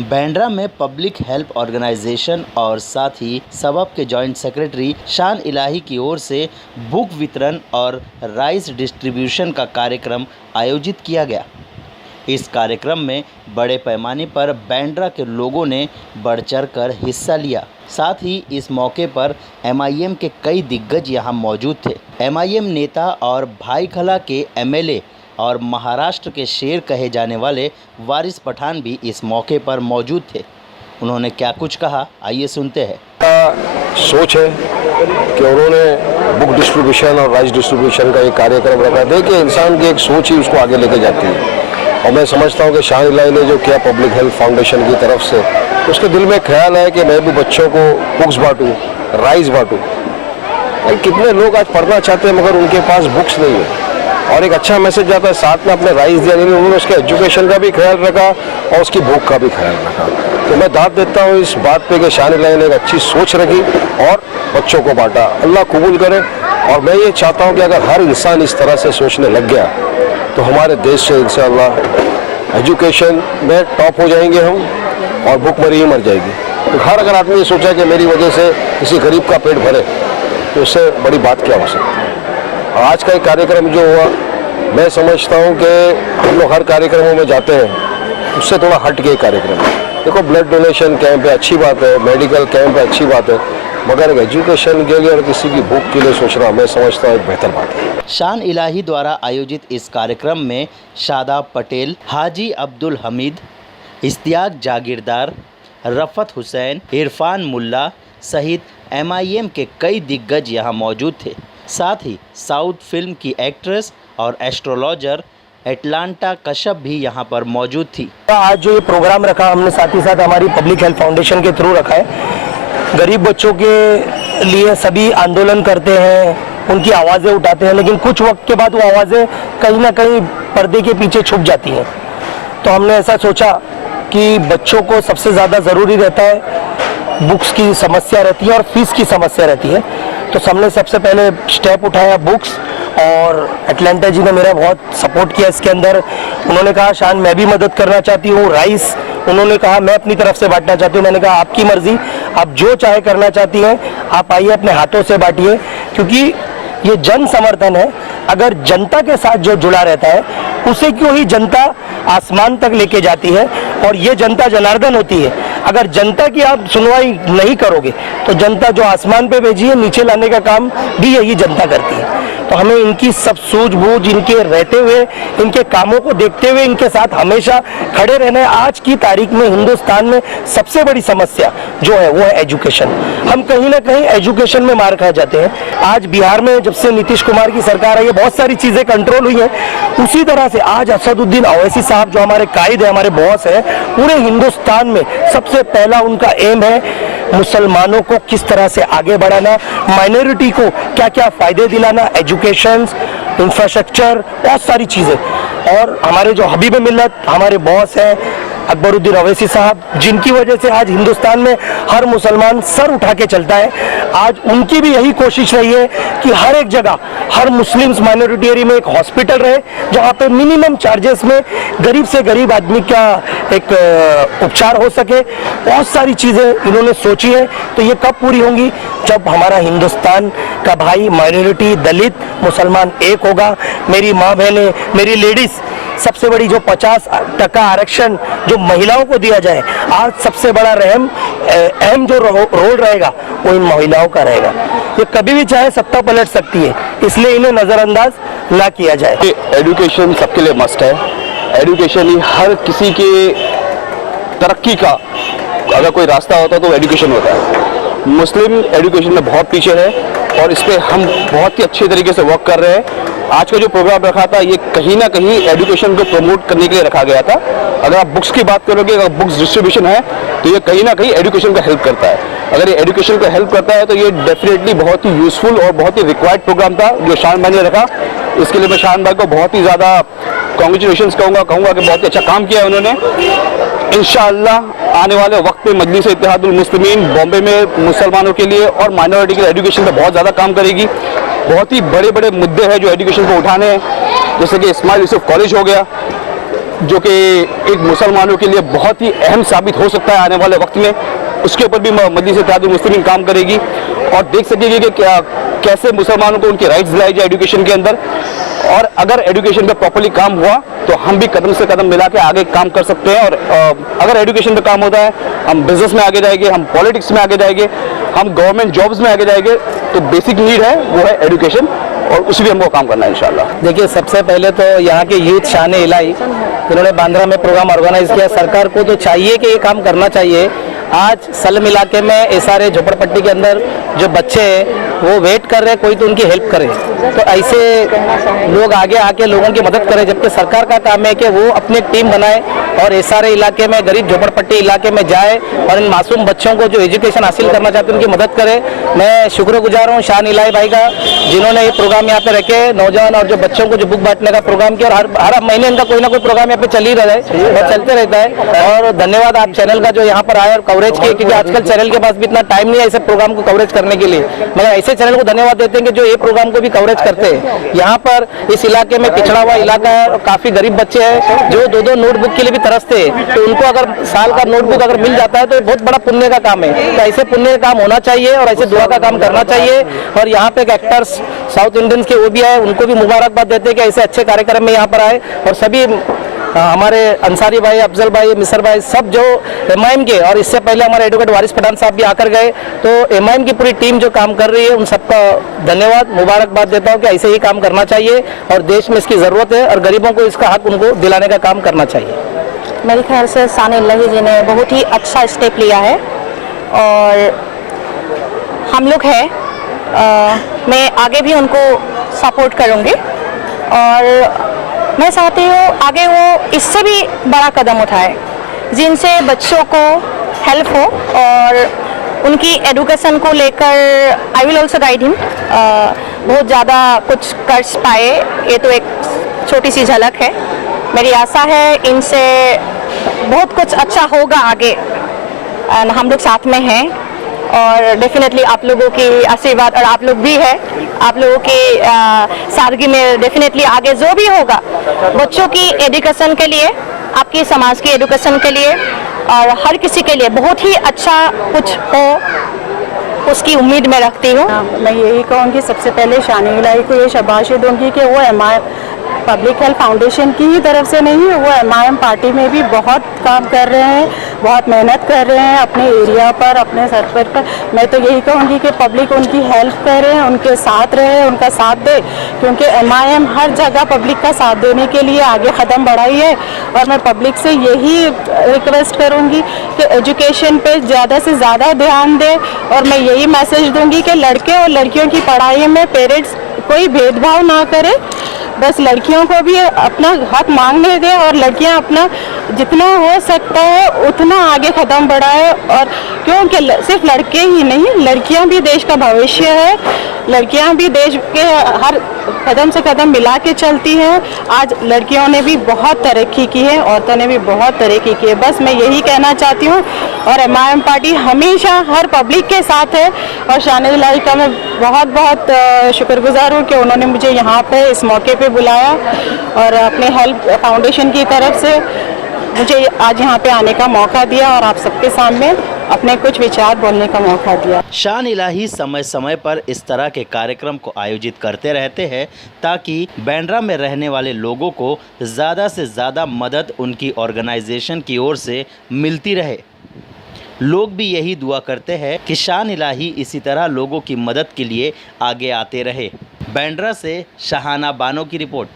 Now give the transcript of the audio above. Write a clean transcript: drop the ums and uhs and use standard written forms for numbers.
बैंड्रा में public help organisation और साथ ही सबब के जॉइंट सेक्रेटरी शान इलाही की ओर से बुक वितरण और राइस डिस्ट्रीब्यूशन का कार्यक्रम आयोजित किया गया। इस कार्यक्रम में बड़े पैमाने पर बैंड्रा के लोगों ने बढ़-चढ़कर हिस्सा लिया। साथ ही इस मौके पर एमआईएम के कई दिग्गज यहां मौजूद थे। एमआईएम नेता और भाईखला के एमएलए और महाराष्ट्र के शेर कहे जाने वाले वारिस पठान भी इस मौके पर मौजूद थे। उन्होंने क्या कुछ कहा, आइए सुनते हैं। सोच है कि उन्होंने बुक डिस्ट्रीब्यूशन और राइस डिस्ट्रीब्यूशन का एक कार्यक्रम रखा। देखिए, इंसान की एक सोच ही उसको आगे लेके जाती है और मैं समझता हूँ कि शान इलाही ने जो किया पब्लिक हेल्थ फाउंडेशन की तरफ से, उसके दिल में ख्याल है कि मैं भी बच्चों को बुक्स बांटूँ, राइस बांटूँ। कितने लोग आज पढ़ना चाहते हैं मगर उनके पास बुक्स नहीं है और एक अच्छा मैसेज जाता है साथ में अपने राइस दिया, नहीं उन्होंने उसके एजुकेशन का भी ख्याल रखा और उसकी भूख का भी ख्याल रखा। तो मैं दाद देता हूँ इस बात पे कि शान इलाही ने एक अच्छी सोच रखी और बच्चों को बांटा। अल्लाह कबूल करे। और मैं ये चाहता हूँ कि अगर हर इंसान इस तरह से सोचने लग गया तो हमारे देश से इंशाअल्लाह एजुकेशन में टॉप हो जाएंगे हम और भूखमरी ही मर जाएगी। तो हर अगर आदमी ये सोचा कि मेरी वजह से किसी गरीब का पेट भरे तो उससे बड़ी बात क्या हो सकती है। आज का एक कार्यक्रम जो हुआ, मैं समझता हूँ कि हम लोग हर कार्यक्रमों में जाते हैं, उससे थोड़ा हट के कार्यक्रम है। देखो, ब्लड डोनेशन कैंप है, अच्छी बात है, मेडिकल कैंप है, अच्छी बात है, मगर एजुकेशन के लिए और किसी की भूख के लिए सोचना मैं समझता हूँ एक बेहतर बात है। शान इलाही द्वारा आयोजित इस कार्यक्रम में शादाब पटेल, हाजी अब्दुल हमीद, इश्तियाक जागीरदार, रफत हुसैन, इरफान मुल्ला सहित एमआईएम के कई दिग्गज यहाँ मौजूद थे। साथ ही साउथ फिल्म की एक्ट्रेस और एस्ट्रोलॉजर एटलांटा कश्यप भी यहाँ पर मौजूद थी। आज जो ये प्रोग्राम रखा हमने साथ ही साथ हमारी पब्लिक हेल्थ फाउंडेशन के थ्रू रखा है। गरीब बच्चों के लिए सभी आंदोलन करते हैं, उनकी आवाज़ें उठाते हैं, लेकिन कुछ वक्त के बाद वो आवाज़ें कहीं ना कहीं पर्दे के पीछे छुप जाती हैं। तो हमने ऐसा सोचा कि बच्चों को सबसे ज़्यादा ज़रूरी रहता है, बुक्स की समस्या रहती है और फीस की समस्या रहती है। तो हमने सबसे पहले स्टेप उठाया बुक्स, और एटलांटा जी ने मेरा बहुत सपोर्ट किया इसके अंदर। उन्होंने कहा शान मैं भी मदद करना चाहती हूँ। राइस उन्होंने कहा मैं अपनी तरफ से बांटना चाहती हूँ। मैंने कहा आपकी मर्जी, आप जो चाहे करना चाहती हैं आप आइए अपने हाथों से बांटिए, क्योंकि ये जन समर्थन है। अगर जनता के साथ जो जुड़ा रहता है उसे क्यों ही जनता आसमान तक लेके जाती है, और ये जनता जनार्दन होती है। अगर जनता की आप सुनवाई नहीं करोगे तो जनता जो आसमान पे भेजी है नीचे लाने का काम भी यही जनता करती है। तो हमें इनकी सब सूझबूझ, इनके रहते हुए, इनके कामों को देखते हुए इनके साथ हमेशा खड़े रहना है। आज की तारीख में हिंदुस्तान में सबसे बड़ी समस्या जो है वो है एजुकेशन। हम कहीं ना कहीं एजुकेशन में मार खा जाते हैं। आज बिहार में जब से नीतीश कुमार की सरकार आई है बहुत सारी चीज़ें कंट्रोल हुई हैं। उसी तरह से आज असदुद्दीन ओवैसी साहब जो हमारे कायद है, हमारे बॉस है, पूरे हिंदुस्तान में सबसे पहला उनका एम है मुसलमानों को किस तरह से आगे बढ़ाना, माइनॉरिटी को क्या क्या फ़ायदे दिलाना, एजुकेशन, इंफ्रास्ट्रक्चर, बहुत सारी चीज़ें। और हमारे जो हबीब मिल्लत हमारे बॉस हैं अकबरुद्दीन ओवैसी साहब, जिनकी वजह से आज हिंदुस्तान में हर मुसलमान सर उठा के चलता है। आज उनकी भी यही कोशिश रही है कि हर एक जगह, हर मुस्लिम्स माइनॉरिटी एरिया में एक हॉस्पिटल रहे जहाँ पे मिनिमम चार्जेस में गरीब से गरीब आदमी का एक उपचार हो सके। बहुत सारी चीज़ें इन्होंने सोची है। तो ये कब पूरी होंगी? जब हमारा हिंदुस्तान का भाई माइनॉरिटी, दलित, मुसलमान एक होगा। मेरी माँ बहनें, मेरी लेडीज़, सबसे बड़ी जो 50% आरक्षण जो महिलाओं को दिया जाए, आज सबसे बड़ा अहम जो रोल रहेगा वो इन महिलाओं का रहेगा। ये कभी भी चाहे सत्ता पलट सकती है, इसलिए इन्हें नज़रअंदाज ना किया जाए। एजुकेशन सबके लिए मस्ट है। एजुकेशन ही हर किसी के तरक्की का अगर कोई रास्ता होता है तो एजुकेशन होता है। मुस्लिम एजुकेशन में बहुत पीछे है और इस पर हम बहुत ही अच्छे तरीके से वर्क कर रहे हैं। आज का जो प्रोग्राम रखा था ये कहीं ना कहीं एजुकेशन को प्रमोट करने के लिए रखा गया था। अगर आप बुक्स की बात करोगे, अगर बुक्स डिस्ट्रीब्यूशन है तो ये कहीं ना कहीं एजुकेशन को हेल्प करता है। अगर ये एजुकेशन को हेल्प करता है तो ये डेफिनेटली बहुत ही यूजफुल और बहुत ही रिक्वायर्ड प्रोग्राम था जो शान भाई ने रखा। इसके लिए मैं शान भाई को बहुत ही ज़्यादा कॉन्ग्रेचुलेशंस कहूँगा कि बहुत ही अच्छा काम किया है उन्होंने। इंशाअल्लाह आने वाले वक्त में मजलिस इत्तेहादुल मुस्लिमीन बॉम्बे में मुसलमानों के लिए और माइनॉरिटी के लिए एजुकेशन पर बहुत ज़्यादा काम करेगी। बहुत ही बड़े बड़े मुद्दे हैं जो एजुकेशन को उठाने हैं, जैसे कि इस्माइल यूसुफ कॉलेज हो गया, जो कि एक मुसलमानों के लिए बहुत ही अहम साबित हो सकता है आने वाले वक्त में, उसके ऊपर भी मजलिस इत्तेहादुल मुस्लिमीन काम करेगी और देख सकेगी कि कैसे मुसलमानों को उनके राइट्स दिलाए जाए एजुकेशन के अंदर। और अगर एजुकेशन पे प्रॉपर्ली काम हुआ तो हम भी कदम से कदम मिला के आगे काम कर सकते हैं। और अगर एजुकेशन पे काम होता है, हम बिजनेस में आगे जाएंगे, हम पॉलिटिक्स में आगे जाएंगे, हम गवर्नमेंट जॉब्स में आगे जाएंगे। तो बेसिक नीड है वो है एजुकेशन और उसी भी हमको काम करना है इंशाल्लाह। देखिए, सबसे पहले तो यहाँ के यूथ शान इलाही जिन्होंने बांद्रा में प्रोग्राम ऑर्गेनाइज किया, सरकार को तो चाहिए कि ये काम करना चाहिए। आज सलम इलाके में सारे झोपड़पट्टी के अंदर जो बच्चे हैं वो वेट कर रहे हैं कोई तो उनकी हेल्प करे, तो ऐसे लोग आगे आके लोगों की मदद करें। जबकि सरकार का काम है कि वो अपनी टीम बनाए और इस सारे इलाके में गरीब झोपड़पट्टी इलाके में जाए और इन मासूम बच्चों को जो एजुकेशन हासिल करना चाहते हैं उनकी मदद करे। मैं शुक्रगुजार हूँ शान इलाही भाई का, जिन्होंने ये प्रोग्राम यहाँ पे रखे नौजवान और जो बच्चों को जो बुक बांटने का प्रोग्राम किया। और हर महीने इनका कोई ना कोई प्रोग्राम यहाँ पे चल ही रहा है और चलते रहता है। और धन्यवाद आप चैनल का जो यहाँ पर आया और कवरेज किए, क्योंकि आजकल चैनल के पास भी इतना टाइम नहीं है ऐसे प्रोग्राम को कवरेज करने के लिए, मगर ऐसे चैनल को धन्यवाद देते हैं कि जो ये प्रोग्राम को भी कवरेज करते हैं। यहाँ पर इस इलाके में पिछड़ा हुआ इलाका है और काफी गरीब बच्चे हैं जो दो नोटबुक के लिए भी तरसते हैं, तो उनको अगर साल का नोटबुक अगर मिल जाता है तो बहुत बड़ा पुण्य का काम है। तो ऐसे पुण्य का काम होना चाहिए और ऐसे दुआ का काम करना चाहिए। और यहाँ पे एक्टर्स साउथ इंडियंस के वो भी आए, उनको भी मुबारकबाद देते हैं कि ऐसे अच्छे कार्यक्रम में यहाँ पर आए। और सभी हमारे अंसारी भाई, अफजल भाई, मिसर भाई, सब जो एमआईएम के, और इससे पहले हमारे एडवोकेट वारिस पठान साहब भी आकर गए, तो एमआईएम की पूरी टीम जो काम कर रही है उन सबका धन्यवाद, मुबारकबाद देता हूँ कि ऐसे ही काम करना चाहिए और देश में इसकी ज़रूरत है और गरीबों को इसका हक उनको दिलाने का काम करना चाहिए। मेरे ख्याल से शान इलाही जी ने बहुत ही अच्छा स्टेप लिया है और हम लोग हैं, मैं आगे भी उनको सपोर्ट करूँगी और मैं चाहती हूँ आगे वो इससे भी बड़ा कदम उठाए जिनसे बच्चों को हेल्प हो और उनकी एजुकेशन को लेकर I will also guide him, बहुत ज़्यादा कुछ कर पाए। ये तो एक छोटी सी झलक है, मेरी आशा है इनसे बहुत कुछ अच्छा होगा आगे एंड हम लोग साथ में हैं और डेफिनेटली आप लोगों की आशीर्वाद और आप लोग भी है, आप लोगों की सादगी में डेफिनेटली आगे जो भी होगा बच्चों की एजुकेशन के लिए, आपकी समाज की एजुकेशन के लिए और हर किसी के लिए बहुत ही अच्छा कुछ हो उसकी उम्मीद मैं रखती हूँ। मैं यही कहूँगी, सबसे पहले शान इलाही को ये शाबाशी दूंगी कि वो पब्लिक हेल्थ फाउंडेशन की ही तरफ से नहीं, वो एमआईएम पार्टी में भी बहुत काम कर रहे हैं, बहुत मेहनत कर रहे हैं अपने एरिया पर, अपने सर्कल पर। मैं तो यही कहूँगी कि पब्लिक उनकी हेल्प करे, उनके साथ रहे, उनका साथ दे, क्योंकि एमआईएम हर जगह पब्लिक का साथ देने के लिए आगे कदम बढ़ाई है। और मैं पब्लिक से यही रिक्वेस्ट करूँगी कि एजुकेशन पे ज़्यादा से ज़्यादा ध्यान दे और मैं यही मैसेज दूँगी कि लड़के और लड़कियों की पढ़ाई में पेरेंट्स कोई भेदभाव ना करे, बस लड़कियों को भी अपना हक मांगने दें और लड़कियां अपना जितना हो सकता है उतना आगे कदम बढ़ाए। और क्योंकि सिर्फ लड़के ही नहीं, लड़कियां भी देश का भविष्य है, लड़कियां भी देश के हर कदम से कदम मिला के चलती हैं। आज लड़कियों ने भी बहुत तरक्की की है, औरतों ने भी बहुत तरक्की की है। बस मैं यही कहना चाहती हूँ और एमआईएम पार्टी हमेशा हर पब्लिक के साथ है और शान इलाही का मैं बहुत बहुत शुक्रगुजार हूँ कि उन्होंने मुझे यहाँ पे इस मौके पे बुलाया और अपने हेल्प फाउंडेशन की तरफ से मुझे आज यहाँ पे आने का मौका दिया और आप सबके सामने अपने कुछ विचार बोलने का मौका दिया। शान इलाही समय समय पर इस तरह के कार्यक्रम को आयोजित करते रहते हैं ताकि बांद्रा में रहने वाले लोगों को ज़्यादा से ज़्यादा मदद उनकी ऑर्गेनाइजेशन की ओर से मिलती रहे। लोग भी यही दुआ करते हैं कि शान इलाही इसी तरह लोगों की मदद के लिए आगे आते रहे। बांद्रा से शाहाना बानो की रिपोर्ट।